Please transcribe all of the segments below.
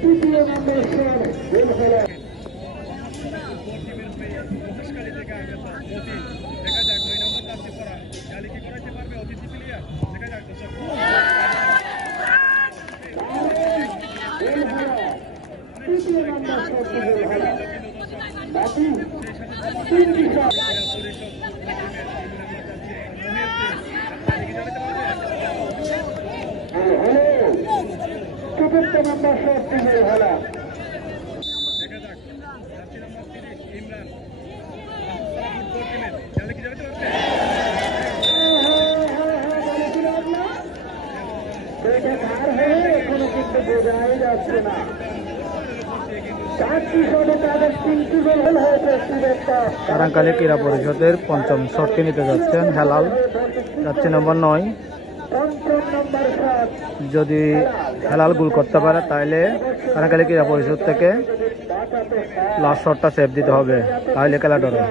তৃতীয় নম্বর স্থান গোল খেলা দেখা যাক দুই নম্বর তাপসি করা জালি কি করাইতে পারবে অতিথি প্লেয়ার দেখা যাক তৃতীয় নম্বর বাকি তিনটি শট হ্যালো চতুর্থ নম্বর শট গোল খেলা দেখা যাক জার্সি নম্বর তিরিশ ইমরান ফুটবল টিমের জালি কি জানাতে পারবে এটা কার এখনও কিন্তু বোঝাই যাচ্ছে না চারটি শটে তাদের তিনটি গোল হয়েছে সুরেশটা কারাঙ্কালী ক্রীড়া পরিষদের পঞ্চম শটটি নিতে যাচ্ছেন হেলাল। যাচ্ছে নম্বর নয়। নম্বর যদি হেলাল গোল করতে পারে, তাহলে কানাকালি ক্রীড়া পরিষদ থেকে লাস্ট শটটা সেভ দিতে হবে। তাহলে খেলা ডরে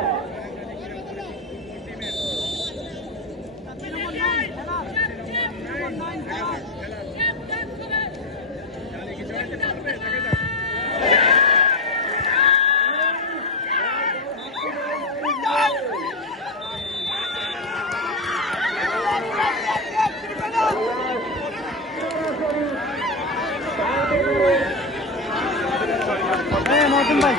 慢